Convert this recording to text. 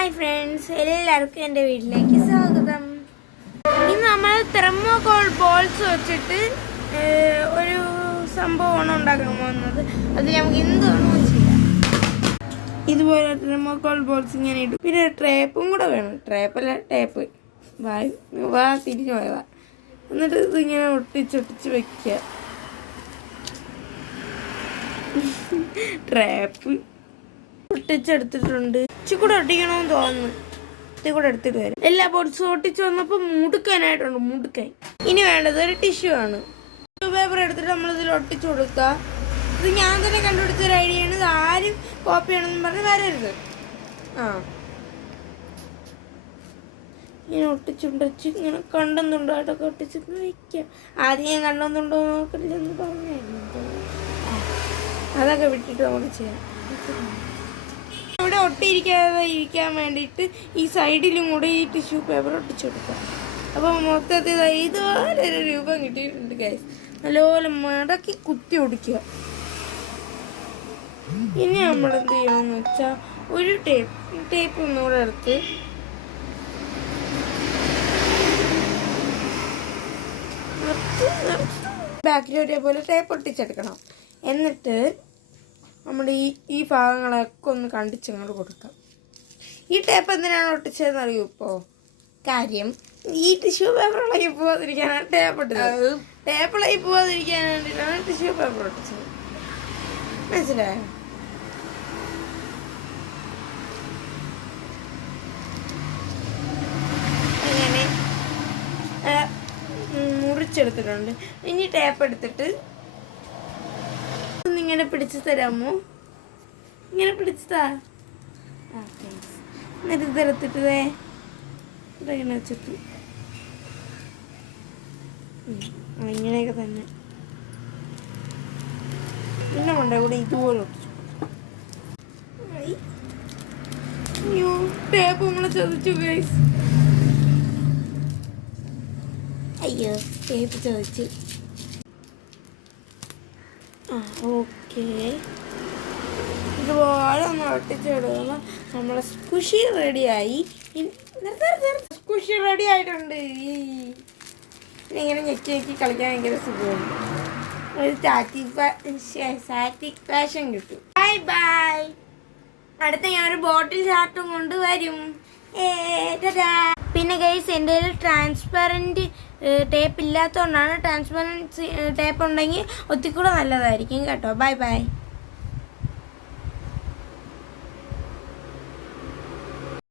Hi friends, എല്ലാവർക്കും എൻ്റെ വീട്ടിലേക്ക് സ്വാഗതം. ഇന്ന് നമ്മൾ തെർമോകോൾ ബോൾസ് വെച്ചിട്ട് ഒരു സംഭവമാണ് ഉണ്ടാക്കാൻ പോകുന്നത്. അത് നമുക്ക് എന്താണ് ചെയ്യാം. ഇതുപോലെ തെർമോകോൾ ബോൾസ് ഇങ്ങനെ ഇടും. പിന്നെ ടേപ്പും കൂടെ വേണം. ടേപ്പല്ല, ടേപ്പ് തിരിഞ്ഞു പോയതാ. എന്നിട്ട് ഇതിങ്ങനെ ഒട്ടിച്ചൊട്ടിച്ച് വെക്കുക. ട്രാപ്പ് ഒട്ടിച്ചെടുത്തിട്ടുണ്ട്. ഇച്ചിക്കൂടെ ഒട്ടിക്കണമെന്ന് തോന്നുന്നു. ഇത്തി കൂടെ എടുത്തിട്ട് വരും. എല്ലാ ബോട്ട്സും ഒട്ടിച്ച് വന്നപ്പോൾ മുടുക്കാനായിട്ടുണ്ട്. മുടുക്കാൻ ഇനി വേണ്ടത് ഒരു ടിഷ്യൂ ആണ്. ടിഷ്യൂ പേപ്പർ എടുത്തിട്ട് നമ്മളിതിൽ ഒട്ടിച്ചു കൊടുക്കുക. ഇത് ഞാൻ തന്നെ കണ്ടുപിടിച്ചൊരു ഐഡിയ ആണ്. ഇത് ആരും കോപ്പി ചെയ്യണമെന്ന് പറഞ്ഞ് വരരുത്. ഇങ്ങനെ ഒട്ടിച്ചുണ്ടച്ച് ഇങ്ങനെ കണ്ടെന്നുണ്ടായിട്ടൊക്കെ ഒട്ടിച്ചിട്ട് വയ്ക്കാം. ആദ്യം ഞാൻ കണ്ടെന്നുണ്ടോ നോക്കില്ലെന്ന് പറഞ്ഞായിരുന്നു. അതൊക്കെ വിട്ടിട്ട് നമുക്ക് ചെയ്യാം. ഇവിടെ ഒട്ടിയിരിക്കാതെ ഇരിക്കാൻ വേണ്ടിയിട്ട് ഈ സൈഡിലും കൂടെ ഈ ടിഷ്യൂ പേപ്പർ ഒട്ടിച്ചു കൊടുക്കുക. അപ്പോൾ മൊത്തത്തിൽ ഇതുപോലെ ഒരു രൂപം കിട്ടിയിട്ടുണ്ട് ഗൈസ്. നല്ലപോലെ മടക്കി കുത്തി ഒടിക്കുക. ഇനി നമ്മൾ എന്ത് ചെയ്യണമെന്ന് വെച്ചാൽ ഒരു ടേപ്പ് ഒന്നുകൂടെ എടുത്ത് ബാക്ടീരിയ പോലെ ടേപ്പ് ഒട്ടിച്ചെടുക്കണം. എന്നിട്ട് നമ്മൾ ഈ ഭാഗങ്ങളൊക്കെ ഒന്ന് കണ്ടിച്ചങ്ങോട്ട് കൊടുക്കാം. ഈ ടേപ്പ് എന്തിനാണ് ഒട്ടിച്ചതെന്ന് അറിയൂ? ഇപ്പോൾ കാര്യം ഈ ടിഷ്യൂ പേപ്പർ ഇളകി പോകാതിരിക്കാനാണ് ടേപ്പ് ഇട്ടത്. ടേപ്പ് ഇളകി പോകാതിരിക്കാൻ വേണ്ടിയിട്ടാണ് ടിഷ്യൂ പേപ്പർ ഒട്ടിച്ചത്. മനസ്സിലായോ? അങ്ങനെ മുറിച്ചെടുത്തിട്ടുണ്ട്. ഇനി ടേപ്പ് എടുത്തിട്ട് ഇങ്ങനെ പിടിച്ചു തരാമോ? ഇങ്ങനെ പിടിച്ചതാ. എന്നിട്ട് ഇതെടുത്തിട്ടേ ഇതെങ്ങനെ വെച്ചിട്ട് ഇങ്ങനെയൊക്കെ തന്നെ പിന്നെ കൊണ്ടേ കൂടെ ഇതുപോലെ ടേപ്പ് നമ്മളെ ചതിച്ചു ഗൈസ്. അയ്യോ, ടേപ്പ് ചതിച്ചു. ഓക്കെ, ഇതുപോലെ നമ്മൾ ഒട്ടിച്ചിടുമ്പോൾ നമ്മളെ സ്കുഷി റെഡിയായി. സ്കുഷി റെഡി ആയിട്ടുണ്ട്. ഇങ്ങനെ ഞെക്കി ഞെക്കി കളിക്കാൻ ഭയങ്കര സുഖമാണ്. ഒരു സാറ്റിസ്ഫാക്ഷൻ കിട്ടും. Bye bye. അടുത്ത ഞാനൊരു ബോട്ടിൽ ചാർട്ടും കൊണ്ട് വരും. പിന്നെ ഗൈസ്, എൻ്റെ കയ്യിൽ ട്രാൻസ്പെറൻറ്റ് ടേപ്പ് ഇല്ലാത്തതുകൊണ്ടാണ്. ട്രാൻസ്പെറൻറ്റ് ടേപ്പ് ഉണ്ടെങ്കിൽ ഒത്തിരി കൂടെ നല്ലതായിരിക്കും കേട്ടോ. Bye bye.